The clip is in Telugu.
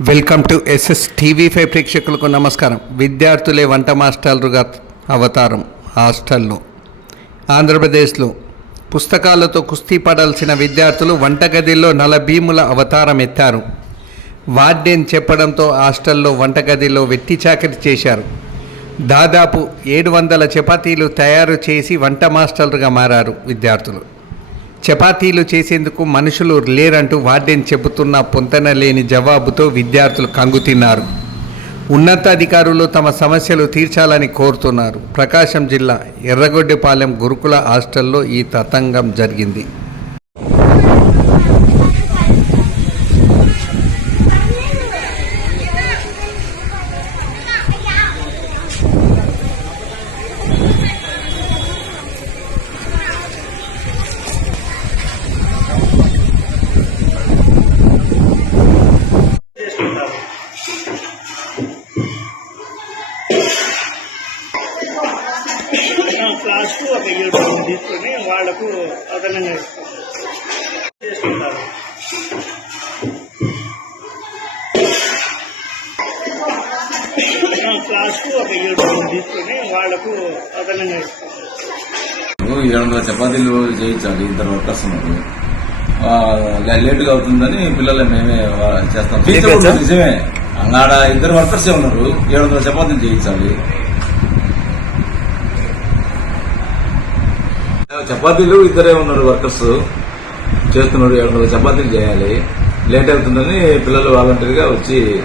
Welcome to SS TV five ప్రేక్షకులకు నమస్కారం. విద్యార్థులే వంట మాస్టర్లుగా అవతారం హాస్టల్లో. ఆంధ్రప్రదేశ్లో పుస్తకాలతో కుస్తీ పడాల్సిన విద్యార్థులు వంటగదిలో నలభీముల అవతారం ఎత్తారు. వార్డెన్ చెప్పడంతో హాస్టల్లో వంటగదిలో వెట్టి చాకరి చేశారు. దాదాపు ఏడు వందల చపాతీలు తయారు చేసి వంట మాస్టర్లుగా మారారు విద్యార్థులు. చపాతీలు చేసేందుకు మనుషులు లేరంటూ వార్డెన్ చెబుతున్న పొంతన లేని జవాబుతో విద్యార్థులు కంగుతిన్నారు ఉన్నతాధికారులు తమ సమస్యలు తీర్చాలని కోరుతున్నారు. ప్రకాశం జిల్లా ఎర్రగొడ్డెపాలెం గురుకుల హాస్టల్లో ఈ తతంగం జరిగింది. క్లాస్కు ఒక ఏడు మంది తీసుకొని వాళ్ళకు అదనంగా చేసుకుంటారు ఒక తీసుకొని వాళ్ళకు అదనంగా ఏడు వందల చపాతీలు చేయించాలి ఇద్దరు వర్కర్స్ ఉన్నారు. లేటుగా అవుతుందని పిల్లలు మేమే చేస్తాం. నిజమే. ఆడ ఇద్దరు వర్కర్సే ఉన్నారు. ఏడు వందల చపాతీలు చేయించాలి. చపాతీలు ఇద్దరే ఉన్నారు వర్కర్స్. చేస్తున్నారు ఏడు వందల చపాతీలు చేయాలి. లేట్ అవుతుందని పిల్లలు వాలంటీర్గా వచ్చి